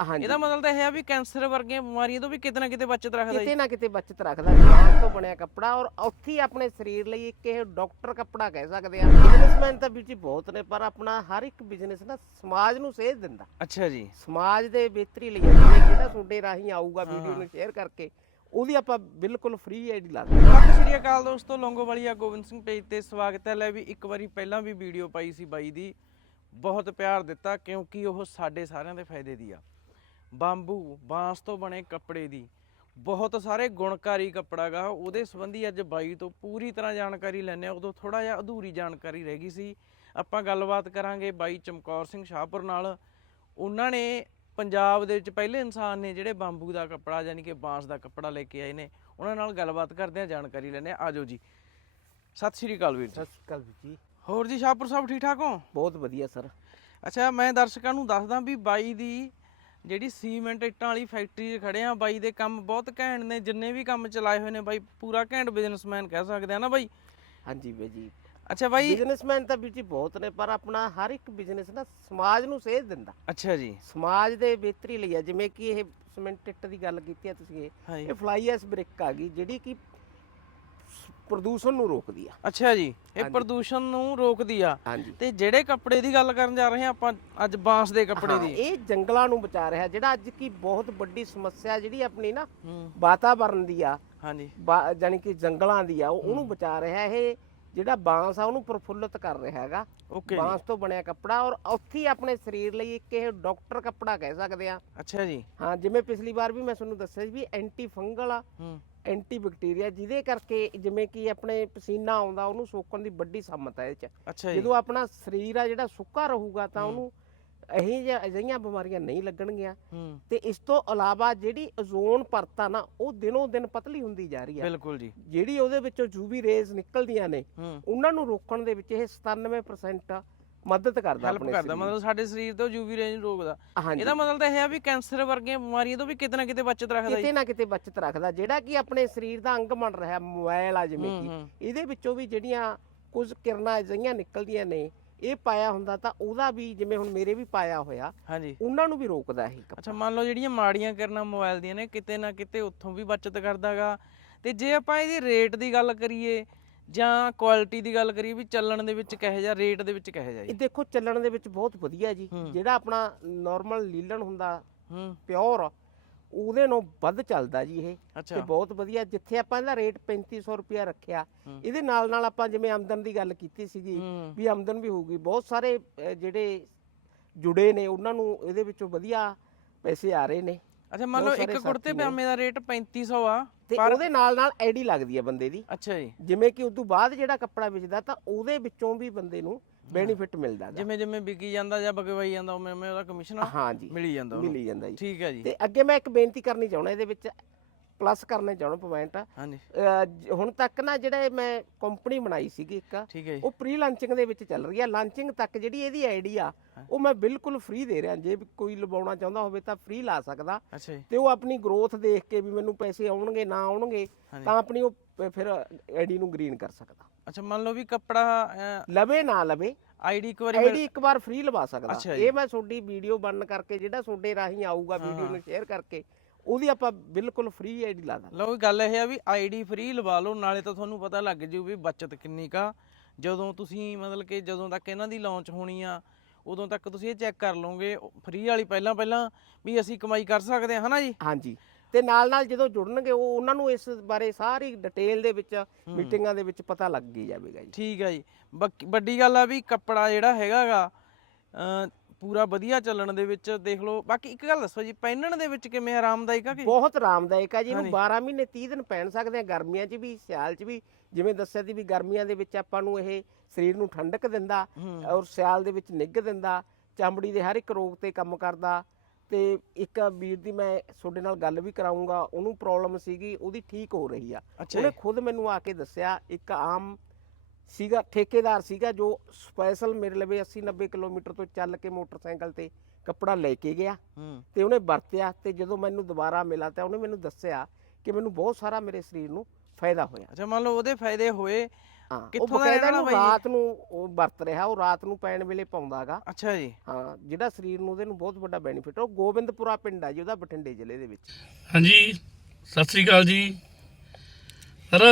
ਹਾਂਜੀ। ਇਹਦਾ ਮਤਲਬ ਤਾਂ ਇਹ ਆ ਵੀ ਕੈਂਸਰ ਵਰਗੀਆਂ ਬਿਮਾਰੀਆਂ ਤੋਂ ਵੀ ਕਿਤੇ ਨਾ ਕਿਤੇ ਬਚਤ ਰੱਖਦਾ ਜੀ। ਕਿਤੇ ਨਾ ਕਿਤੇ ਬਚਤ ਰੱਖਦਾ ਬਾਂਸ ਤੋਂ ਬਣਿਆ ਕੱਪੜਾ ਔਰ ਉੱਥੇ ਹੀ ਆਪਣੇ ਸਰੀਰ ਲਈ ਇੱਕ ਇਹ ਡਾਕਟਰ ਕੱਪੜਾ ਕਹਿ ਸਕਦੇ ਆ। ਬਿਜ਼ਨਸਮੈਨ ਤਾਂ ਵਿੱਚ ਬਹੁਤ ਨੇ ਪਰ ਆਪਣਾ ਹਰ ਇੱਕ ਬਿਜ਼ਨਸ ਨਾ ਸਮਾਜ ਨੂੰ ਸੇਧ ਦਿੰਦਾ। ਅੱਛਾ ਜੀ। ਸਮਾਜ ਦੇ ਬਿਹਤਰੀ ਲਈ ਆ। ਜਿਵੇਂ ਤੁਹਾਡੇ ਰਾਹੀਂ ਆਊਗਾ ਵੀਡੀਓ ਨੂੰ ਸ਼ੇਅਰ ਕਰਕੇ ਉਹਦੀ ਆਪਾਂ ਬਿਲਕੁਲ ਫ੍ਰੀ ਆਈਡੀ ਲਾ ਦਾਂਗੇ ਸਤਿ ਸ਼੍ਰੀ ਅਕਾਲ ਦੋਸਤੋ ਲੌਂਗੋਵਾਲੀਆ ਗੋਬਿੰਦ ਸਿੰਘ ਪੇਜ ਤੇ ਸਵਾਗਤ ਹੈ। ਲੈ ਵੀ ਇੱਕ ਵਾਰੀ ਪਹਿਲਾਂ ਵੀ ਵੀਡੀਓ ਪਾਈ ਸੀ ਬਾਈ ਦੀ ਬਹੁਤ ਪਿਆਰ ਦਿੱਤਾ ਕਿਉਂਕਿ ਉਹ ਸਾਡੇ ਸਾਰਿਆਂ ਦੇ ਫਾਇਦੇ ਦੀ ਆ। ਬੰਬੂ ਬਾਂਸ ਤੋਂ ਬਣੇ ਕੱਪੜੇ ਦੀ। ਬਹੁਤ ਸਾਰੇ ਗੁਣਕਾਰੀ ਕੱਪੜਾ ਗਾ। ਉਹਦੇ ਸੰਬੰਧੀ ਅੱਜ ਬਾਈ ਤੋਂ ਪੂਰੀ ਤਰ੍ਹਾਂ ਜਾਣਕਾਰੀ ਲੈਣੇ ਆ ਉਦੋਂ ਥੋੜਾ ਜਿਹਾ ਅਧੂਰੀ ਜਾਣਕਾਰੀ ਰਹਿ ਗਈ ਸੀ। ਆਪਾਂ ਗੱਲਬਾਤ ਕਰਾਂਗੇ ਬਾਈ ਚਮਕੌਰ ਸਿੰਘ ਸ਼ਾਹਪੁਰ ਨਾਲ। ਉਹਨਾਂ ਨੇ ਪੰਜਾਬ ਦੇ ਵਿੱਚ ਪਹਿਲੇ ਇਨਸਾਨ ਨੇ ਜਿਹੜੇ ਬੰਬੂ ਦਾ ਕੱਪੜਾ ਯਾਨੀ ਕਿ ਬਾਂਸ ਦਾ ਕੱਪੜਾ ਲੈ ਕੇ ਆਏ ਨੇ। ਉਹਨਾਂ ਨਾਲ ਗੱਲਬਾਤ ਕਰਦੇ ਆ ਜਾਣਕਾਰੀ ਲੈਣੇ ਆ ਆਜੋ ਜੀ। ਸਤਿ ਸ਼੍ਰੀ ਅਕਾਲ ਵੀਰ ਜੀ। ਸਤਿ ਸ਼੍ਰੀ ਅਕਾਲ ਜੀ। ਹੋਰ ਜੀ ਸ਼ਾਹਪੁਰ ਸਾਹਿਬ ਠੀਕ ਠਾਕ ਹੋ? ਬਹੁਤ ਵਧੀਆ ਸਰ। ਅੱਛਾ ਮੈਂ ਦਰਸ਼ਕਾਂ ਨੂੰ ਦੱਸਦਾ ਵੀ ਬਾਈ ਦੀ ਜਿਹੜੀ ਸੀਮੈਂਟ ਇੱਟਾਂ ਵਾਲੀ ਫੈਕਟਰੀ 'ਚ ਖੜੇ ਆ ਬਾਈ ਦੇ ਕੰਮ ਬਹੁਤ ਘੈਂਟ ਨੇ ਜਿੰਨੇ ਵੀ ਕੰਮ ਚਲਾਏ ਹੋਏ ਨੇ ਬਾਈ ਪੂਰਾ ਘੈਂਟ ਬਿਜ਼ਨਸਮੈਨ ਕਹਿ ਸਕਦੇ ਆ ਨਾ ਬਾਈ? ਹਾਂਜੀ ਵੀਰ ਜੀ। ਅੱਛਾ ਬਾਈ ਬਿਜ਼ਨਸਮੈਨ ਤਾਂ ਵੀਰ ਜੀ ਬਹੁਤ ਨੇ ਪਰ ਆਪਣਾ ਹਰ ਇੱਕ ਬਿਜ਼ਨਸ ਨਾ ਸਮਾਜ ਨੂੰ ਸੇਧ ਦਿੰਦਾ। ਅੱਛਾ ਜੀ। ਸਮਾਜ ਦੇ ਬਿਹਤਰੀ ਲਈ ਆ ਜਿਵੇਂ ਕਿ ਇਹ ਸੀਮੈਂਟ ਇੱਟ ਦੀ ਗੱਲ ਕੀਤੀ ਆ ਤੁਸੀਂ ਇਹ ਫਲਾਈ ਐਸ ਬ੍ਰਿਕ ਆ ਗਈ ਜਿਹੜੀ ਕਿ ਪ੍ਰਦੂਸ਼ਣ ਨੂੰ ਰੋਕਦੀ ਆ। ਅੱਛਾ ਜੀ ਇਹ। ਪ੍ਰਦੂਸ਼ਣ ਨੂੰ ਰੋਕਦੀ ਆ। ਹਾਂਜੀ। ਤੇ ਜਿਹੜੇ ਕੱਪੜੇ ਦੀ ਗੱਲ ਕਰਨ ਜਾ ਰਹੇ ਆ ਆਪਾਂ ਅੱਜ ਬਾਂਸ ਦੇ ਕੱਪੜੇ ਦੀ। ਇਹ ਜੰਗਲਾਂ ਨੂੰ ਬਚਾ ਰਿਹਾ ਜਿਹੜਾ ਅੱਜ ਕੀ ਬਹੁਤ ਵੱਡੀ ਸਮੱਸਿਆ ਜਿਹੜੀ ਆਪਣੀ ਨਾ ਵਾਤਾਵਰਣ ਦੀ ਆ ਹਾਂਜੀ। ਜਾਣੀ ਕਿ ਜੰਗਲਾਂ ਦੀ ਆ ਉਹ- ਉਹਨੂੰ ਬਚਾ ਰਿਹਾ ਇਹ ਜਿਹੜਾ ਬਾਂਸ ਆ ਉਹਨੂੰ ਪ੍ਰਫੁੱਲਤ ਕਰ ਰਿਹਾ ਹੈਗਾ। ਓਕੇ ਬਾਂਸ ਤੋਂ ਬਣਿਆ ਕੱਪੜਾ ਔਰ ਉੱਥੇ ਆਪਣੇ ਸਰੀਰ ਲਈ ਇੱਕ ਇਹ ਡਾਕਟਰ ਕੱਪੜਾ ਕਹਿ ਸਕਦੇ ਆ। ਅੱਛਾ ਜੀ। ਹਾਂ ਜਿਵੇਂ ਪਿਛਲੀ ਵਾਰ ਵੀ ਮੈਂ ਤੁਹਾਨੂੰ ਦੱਸਿਆ ਸੀ ਵੀ ਐਂਟੀ ਫੰਗਲ ਆ ਹੂੰ ਐਂਟੀ ਬੈਕਟੀਰੀਆ ਜਿਹਦੇ ਕਰਕੇ ਜਿਵੇਂ ਕਿ ਆਪਣੇ ਪਸੀਨਾ ਆਉਂਦਾ ਉਹਨੂੰ ਸੋਕਣ ਦੀ ਵੱਡੀ ਸਮਤ ਹੈ ਇਹ ਚ। ਅੱਛਾ ਜੀ। ਜਦੋਂ ਆਪਣਾ ਸਰੀਰ ਆ ਜਿਹੜਾ ਸੁੱਕਾ ਰਹੂਗਾ ਤਾਂ ਉਹਨੂੰ ਇਹੀ ਜਿਹਾ ਅਜਿਹੀਆਂ ਬਿਮਾਰੀਆਂ ਨਹੀਂ ਲੱਗਣਗੀਆਂ। ਹੂੰ। ਤੇ ਇਸ ਤੋਂ ਇਲਾਵਾ ਜਿਹੜੀ ਓਜ਼ੋਨ ਪਰਤ ਆ ਨਾ ਉਹ ਦਿਨੋਂ ਦਿਨ ਪਤਲੀ ਹੁੰਦੀ ਜਾ ਰਹੀ ਆ। ਬਿਲਕੁਲ ਜੀ। ਜਿਹੜੀ ਉਹਦੇ ਵਿੱਚੋਂ ਯੂਵੀ ਰੇਜ਼ ਨਿਕਲਦੀਆਂ ਨੇ ਹੂੰ। ਉਹਨਾਂ ਨੂੰ ਰੋਕਣ ਦੇ ਵਿੱਚ ਇਹ 97% ਮਦਦ ਕਰਦਾ ਹੈਲਪ ਆਪਣੇ ਕਰਦਾ ਸਰੀਰ ਮਤਲਬ ਸਾਡੇ ਸਰੀਰ ਤੋਂ ਯੂਵੀ ਰੇਂਜ ਰੋਕਦਾ। ਹਾਂਜੀ। ਇਹਦਾ ਮਤਲਬ ਤਾਂ ਇਹ ਆ ਵੀ ਕੈਂਸਰ ਵਰਗੀਆਂ ਬਿਮਾਰੀਆਂ ਤੋਂ ਵੀ ਕਿਤੇ ਨਾ ਕਿਤੇ ਬਚਤ ਰੱਖਦਾ ਜੀ। ਕਿਤੇ ਨਾ ਕਿਤੇ ਬਚਤ ਰੱਖਦਾ ਜਿਹੜਾ ਕਿ ਆਪਣੇ ਸਰੀਰ ਦਾ ਅੰਗ ਬਣ ਰਿਹਾ ਮੋਬਾਈਲ ਆ ਜਿਵੇਂ ਹੂੰ, ਕਿ। ਇਹਦੇ ਵਿੱਚੋਂ ਵੀ ਜਿਹੜੀਆਂ ਕੁਝ ਕਿਰਨਾਂ ਅਜਿਹੀਆਂ ਨਿਕਲਦੀਆਂ ਨੇ ਇਹ ਪਾਇਆ ਹੁੰਦਾ ਤਾਂ ਉਹਦਾ ਵੀ ਜਿਵੇਂ ਹੁਣ ਮੇਰੇ ਵੀ ਪਾਇਆ ਹੋਇਆ ਹਾਂਜੀ। ਉਹਨਾਂ ਨੂੰ ਵੀ ਰੋਕਦਾ ਇਹ ਕੱਪੜਾ ਅੱਛਾ ਮੰਨ ਲਓ ਜਿਹੜੀਆਂ ਮਾੜੀਆਂ ਕਿਰਨਾਂ ਮੋਬਾਈਲ ਦੀਆਂ ਨੇ ਕਿਤੇ ਨਾ ਕਿਤੇ ਉੱਥੋਂ ਵੀ ਬਚਤ ਕਰਦਾਗਾ। ਤੇ ਜੇ ਆਪਾਂ ਇਹਦੀ ਰੇਟ ਦੀ ਗੱਲ ਕਰੀਏ ਜਾਂ ਕੁਆਲਿਟੀ ਦੀ ਗੱਲ ਕਰੀਏ ਵੀ ਚੱਲਣ ਦੇ ਵਿੱਚ ਕਿਹੋ ਜਿਹਾ ਰੇਟ ਦੇ ਵਿੱਚ ਕਿਹੋ ਜਿਹਾ ਇਹ ਜੀ ਦੇਖੋ ਚੱਲਣ ਦੇ ਵਿੱਚ ਬਹੁਤ ਵਧੀਆ ਜੀ। ਜਿਹੜਾ ਆਪਣਾ ਨਾਰਮਲ ਲੀਲਣ ਹੁੰਦਾ ਪਿਓਰ ਉਹਦੇ ਨਾਲੋਂ ਵੱਧ ਚੱਲਦਾ ਜੀ ਇਹ। ਤੇ ਬਹੁਤ ਵਧੀਆ। ਜਿੱਥੇ ਆਪਾਂ ਇਹਦਾ ਰੇਟ 3500 ਰੁਪਇਆ ਰੱਖਿਆ। ਇਹਦੇ ਨਾਲ ਨਾਲ ਆਪਾਂ ਜਿਵੇਂ ਆਮਦਨ ਦੀ ਗੱਲ ਕੀਤੀ ਸੀਗੀ ਵੀ ਆਮਦਨ ਵੀ ਹੋਊਗੀ। ਬਹੁਤ ਸਾਰੇ ਜਿਹੜੇ ਜੁੜੇ ਨੇ ਉਹਨਾਂ ਨੂੰ ਇਹਦੇ ਵਿੱਚੋਂ ਵਧੀਆ ਪੈਸੇ ਆ ਰਹੇ ਨੇ। ਅੱਛਾ ਮੰਨ ਲਓ ਇੱਕ ਕੁੜਤੇ। ਪਜਾਮੇ ਦਾ ਰੇਟ 3500 ਆ ਤੇ ਪਰ ਉਹਦੇ ਨਾਲ ਨਾਲ ਆਈਡੀ ਲੱਗਦੀ ਹੈ ਬੰਦੇ ਦੀ। ਅੱਛਾ ਜੀ। ਜਿਵੇਂ ਕਿ ਉਦੋਂ ਬਾਅਦ ਜਿਹੜਾ ਕੱਪੜਾ ਵਿਚਦਾ ਤਾਂ ਉਹਦੇ ਵਿੱਚੋਂ ਵੀ ਬੰਦੇ ਨੂੰ ਬੈਨੀਫਿਟ ਮਿਲਦਾ। ਜਿਵੇਂ ਜਿਵੇਂ ਵਿਕੀ ਜਾਂਦਾ ਜਾਂ ਬਗਵਾਈ ਜਾਂਦਾ ਉਵੇਂ ਉਵੇਂ ਉਹਦਾ ਕਮਿਸ਼ਨ ਮਿਲੀ ਜਾਂਦਾ ਮਿਲੀ ਜਾਂਦਾ ਜੀ। ਠੀਕ ਹੈ ਜੀ। ਤੇ ਅੱਗੇ ਮੈਂ ਇੱਕ ਬੇਨਤੀ ਕਰਨੀ ਚਾਹੁੰਦਾ ਇਹਦੇ ਵਿੱਚ ਪਲੱਸ ਕਰਨਾ ਚਾਹੁੰਦਾ ਪੁਆਇੰਟ ਹਾਂਜੀ। ਹੁਣ ਤੱਕ ਨਾ ਜਿਹੜੇ ਮੈਂ ਕੰਪਨੀ ਬਣਾਈ ਸੀਗੀ ਇੱਕ ਠੀਕ ਹੈ ਜੀ। ਉਹ ਪ੍ਰੀ ਲਾਂਚਿੰਗ ਦੇ ਵਿੱਚ ਚੱਲ ਰਹੀ ਆ। ਲਾਂਚਿੰਗ ਤੱਕ ਜਿਹੜੀ ਇਹਦੀ ਆਈਡੀ ਆ ਉਹ ਮੈਂ ਬਿਲਕੁਲ ਫ੍ਰੀ ਦੇ ਰਿਹਾ। ਜੇ ਵੀ ਕੋਈ ਲਵਾਉਣਾ ਚਾਹੁੰਦਾ ਹੋਵੇ ਤਾਂ ਫ੍ਰੀ ਲਾ ਸਕਦਾ। ਅੱਛਾ ਜੀ। ਤੇ ਉਹ ਆਪਣੀ ਗਰੋਥ ਦੇਖ ਕੇ ਵੀ ਮੈਨੂੰ ਪੈਸੇ ਆਉਣਗੇ ਨਾ ਆਉਣਗੇ। ਤਾਂ ਆਪਣੀ ਉਹ ਪ- ਫਿਰ ਆਈਡੀ ਨੂੰ ਗ੍ਰੀਨ ਕਰ ਸਕਦਾ। ਅੱਛਾ ਮੰਨ ਲਓ ਵੀ ਕੱਪੜਾ ਲਵੇ ਨਾ ਲਵੇ। ਆਈਡੀ ਇੱਕ ਵਾਰੀ ਆਈਡੀ ਇੱਕ ਵਾਰ ਫ੍ਰੀ ਲਵਾ ਸਕਦਾ। ਅੱਛਾ ਜੀ। ਇਹ ਮੈਂ ਤੁਹਾਡੀ ਵੀਡੀਓ ਬਣਨ ਕਰਕੇ ਜਿਹੜਾ ਤੁਹਾਡੇ ਰਾਹੀਂ ਆਊਗਾ ਵੀਡੀਓ ਨੂੰ ਸ਼ੇਅਰ ਕਰਕੇ ਉਹਦੀ ਆਪਾਂ ਬਿਲਕੁਲ ਫ੍ਰੀ ਆਈਡੀ ਲਾ ਦਾਂਗੇ। ਲਓ ਗੱਲ ਇਹ ਆ ਵੀ ਆਈਡੀ ਫ੍ਰੀ ਲਵਾ ਲਓ ਨਾਲੇ ਤਾਂ ਤੁਹਾਨੂੰ ਪਤਾ ਲੱਗ ਜੂ ਵੀ ਬਚਤ ਕਿੰਨੀ ਕਾ ਜਦੋਂ ਤੁਸੀਂ ਮਤਲਬ ਕਿ ਜਦੋਂ ਤੱਕ ਇਹਨਾਂ ਦੀ ਲਾਂਚ ਹੋਣੀ ਆ ਉਦੋਂ ਤੱਕ ਤੁਸੀਂ ਇਹ ਚੈੱਕ ਕਰ ਲਓਗੇ ਫ੍ਰੀ ਵਾਲੀ ਪਹਿਲਾਂ ਪਹਿਲਾਂ ਵੀ ਅਸੀਂ ਕਮਾਈ ਕਰ ਸਕਦੇ ਹਾਂ ਹਨਾ ਜੀ? ਹਾਂਜੀ। ਤੇ ਨਾਲ ਨਾਲ ਜਦੋਂ ਜੁੜਨਗੇ ਉਹ ਉਹਨਾਂ ਨੂੰ ਇਸ ਬਾਰੇ ਸਾਰੀ ਡਿਟੇਲ ਦੇ ਵਿੱਚ ਮੀਟਿੰਗਾਂ ਦੇ ਵਿੱਚ ਪਤਾ ਲੱਗ ਹੀ ਜਾਵੇਗਾ ਜੀ। ਠੀਕ ਹੈ ਜੀ। ਵੱਡੀ ਗੱਲ ਆ ਵੀ ਕੱਪੜਾ ਜਿਹੜਾ ਹੈਗਾਗਾ ਪੂਰਾ ਵਧੀਆ ਚੱਲਣ ਦੇ ਵਿੱਚ ਦੇਖ ਲਓ। ਬਾਕੀ ਇੱਕ ਗੱਲ ਦੱਸੋ ਜੀ ਪਹਿਨਣ ਦੇ ਵਿੱਚ ਕਿਵੇਂ ਆਰਾਮਦਾਇਕ ਆ ਕਿ? ਬਹੁਤ ਆਰਾਮਦਾਇਕ ਆ ਜੀ ਇਹਨੂੰ ਹਾਂਜੀ। 12 ਮਹੀਨੇ 30 ਦਿਨ ਪਹਿਨ ਸਕਦੇ ਆ ਗਰਮੀਆਂ 'ਚ ਵੀ ਸਿਆਲ 'ਚ ਵੀ। ਜਿਵੇਂ ਦੱਸਿਆ ਸੀ ਵੀ ਗਰਮੀਆਂ ਦੇ ਵਿੱਚ ਆਪਾਂ ਨੂੰ ਇਹ ਸਰੀਰ ਨੂੰ ਠੰਡਕ ਦਿੰਦਾ। ਔਰ ਸਿਆਲ ਦੇ ਵਿੱਚ ਨਿੱਘ ਦਿੰਦਾ ਚਮੜੀ ਦੇ ਹਰ ਇੱਕ ਰੋਗ ਤੇ ਕੰਮ ਕਰਦਾ। ਤੇ ਇੱਕ ਵੀਰ ਦੀ ਮੈਂ ਤੁਹਾਡੇ ਨਾਲ ਗੱਲ ਵੀ ਕਰਾਉਂਗਾ ਉਹਨੂੰ ਪ੍ਰੋਬਲਮ ਸੀਗੀ ਉਹਦੀ ਠੀਕ ਹੋ ਰਹੀ ਆ। ਉਹਨੇ ਖੁਦ ਮੈਨੂੰ ਆ ਕੇ ਦੱਸਿਆ ਇੱਕ ਆਮ ਸੀਗਾ ਠੇਕੇਦਾਰ ਸੀਗਾ ਜੋ ਸਪੈਸ਼ਲ ਮੇਰੇ ਲਵੇ 80 90 ਕਿਲੋਮੀਟਰ ਤੋਂ ਚੱਲ ਕੇ ਮੋਟਰਸਾਈਕਲ ਤੇ ਕੱਪੜਾ ਲੈ ਕੇ ਗਿਆ ਹੂੰ। ਤੇ ਉਹਨੇ ਵਰਤਿਆ ਤੇ ਜਦੋਂ ਮੈਨੂੰ ਦੁਬਾਰਾ ਮਿਲਾ ਤਾਂ ਉਹਨੇ ਮੈਨੂੰ ਦੱਸਿਆ ਕਿ ਮੈਨੂੰ ਬਹੁਤ ਸਾਰਾ ਮੇਰੇ ਸਰੀਰ ਨੂੰ ਫਾਇਦਾ ਹੋਇਆ। ਅੱਛਾ ਮੰਨ ਲਓ ਉਹਦੇ ਫਾਇਦੇ ਹੋਏ। ਹਾਂ ਉਹ ਕਿੱਥੋਂ ਦਾ ਬਕਾਇਦਾ ਰਹਿਣ ਨੂੰ? ਰਾਤ ਨੂੰ ਉਹ ਵਰਤ ਰਿਹਾ ਉਹ ਰਾਤ ਨੂੰ ਪੈਣ ਵੇਲੇ ਪਾਉਂਦਾਗਾ ਅੱਛਾ ਜੀ। ਹਾਂ ਜਿਹੜਾ ਸਰੀਰ ਨੂੰ ਉਹਦੇ ਨੂੰ ਬਹੁਤ ਵੱਡਾ ਬੈਨੀਫਿਟ ਉਹ ਗੋਬਿੰਦਪੁਰਾ ਪਿੰਡ ਆ ਜੀ ਉਹਦਾ ਬਠਿੰਡੇ ਜ਼ਿਲ੍ਹੇ ਦੇ ਵਿੱਚ। ਹਾਂਜੀ ਸਤਿ ਸ੍ਰੀ ਅਕਾਲ ਜੀ। ਸਰ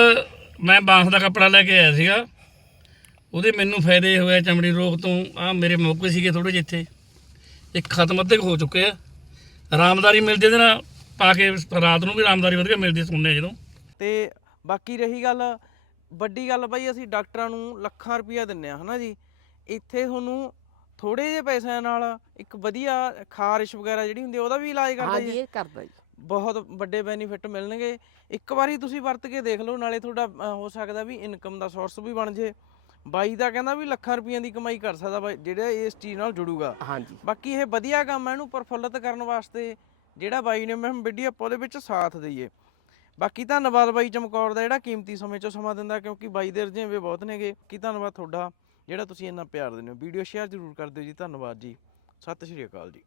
ਮੈਂ ਬਾਂਸ ਦਾ ਕੱਪੜਾ ਲੈ ਕੇ ਆਇਆ ਸੀਗਾ। ਉਹਦੇ ਮੈਨੂੰ ਫਾਇਦੇ ਹੋਏ ਚਮੜੀ ਰੋਗ ਤੋਂ ਆ ਮੇਰੇ ਮੌਕੇ ਸੀਗੇ ਥੋੜੇ ਜਿੱਥੇ ਇੱਕ ਖਤਮ ਅੱਧੇ ਹੋ ਚੁੱਕੇ ਆ। ਆਰਾਮਦਾਰੀ ਮਿਲਦੀ ਇਹਦੇ ਨਾਲ ਪਾ ਕੇ ਰਾਤ ਨੂੰ ਵੀ ਆਰਾਮਦਾਰੀ ਵਧੀਆ ਮਿਲਦੀ ਸੁਣਨੇ ਜਦੋਂ। ਤੇ ਬਾਕੀ ਰਹੀ ਗੱਲ ਵੱਡੀ ਗੱਲ ਬਾਈ ਅਸੀਂ ਡਾਕਟਰਾਂ ਨੂੰ ਲੱਖਾਂ ਰੁਪਈਆ ਦਿੰਨੇ ਆ ਹਨਾ ਜੀ। ਇੱਥੇ ਤੁਹਾਨੂੰ ਥੋੜੇ ਜਿਹੇ ਪੈਸਿਆਂ ਨਾਲ ਇੱਕ ਵਧੀਆ ਖਾਰਿਸ਼ ਵਗੈਰਾ ਜਿਹੜੀ ਹੁੰਦੀ ਆ, ਉਹਦਾ ਵੀ ਇਲਾਜ ਕਰਦਾ ਹਾਂ ਜੀ। ਜੀ ਇਹ ਕਰਦਾ ਜੀ। ਬਹੁਤ ਵੱਡੇ ਬੈਨੀਫਿਟ ਮਿਲਣਗੇ। ਇੱਕ ਵਾਰੀ ਤੁਸੀਂ ਵਰਤ ਕੇ ਦੇਖ ਲਓ ਨਾਲੇ ਤੁਹਾਡਾ ਹੋ ਸਕਦਾ ਵੀ ਇਨਕਮ ਦਾ ਸੋਰਸ ਵੀ ਬਣ ਜੇ। ਬਾਈ ਦਾ ਕਹਿੰਦਾ ਵੀ ਲੱਖਾਂ ਰੁਪਈਆਂ ਦੀ ਕਮਾਈ ਕਰ ਸਕਦਾ ਬਾਈ ਜਿਹੜਾ ਇਸ ਚੀਜ਼ ਨਾਲ ਜੁੜੂਗਾ। ਹਾਂ ਜੀ ਬਾਕੀ ਇਹ ਵਧੀਆ ਕੰਮ ਹੈ ਇਹਨੂੰ ਪ੍ਰਫੁੱਲਤ ਕਰਨ ਵਾਸਤੇ ਜਿਹੜਾ ਬਾਈ ਨੇ ਮੈਂ ਵੀਡੀਓ ਆਪਾਂ ਉਹਦੇ ਵਿੱਚ ਸਾਥ ਦਈਏ। ਬਾਕੀ ਧੰਨਵਾਦ ਬਾਈ ਚਮਕੌਰ ਦਾ ਜਿਹੜਾ ਕੀਮਤੀ ਸਮੇਂ ਚੋਂ ਸਮਾਂ ਦਿੰਦਾ ਕਿਉਂਕਿ ਬਾਈ ਦੇ ਰਜੇਵੇਂ ਬਹੁਤ ਨੇਗੇ। ਕੀ ਧੰਨਵਾਦ ਤੁਹਾਡਾ ਜਿਹੜਾ ਤੁਸੀਂ ਇੰਨਾ ਪਿਆਰ ਦਿੰਦੇ ਹੋ। ਵੀਡੀਓ ਸ਼ੇਅਰ ਜ਼ਰੂਰ ਕਰ ਦਿਓ ਜੀ ਧੰਨਵਾਦ ਜੀ। ਸਤਿ ਸ਼੍ਰੀ ਅਕਾਲ ਜੀ।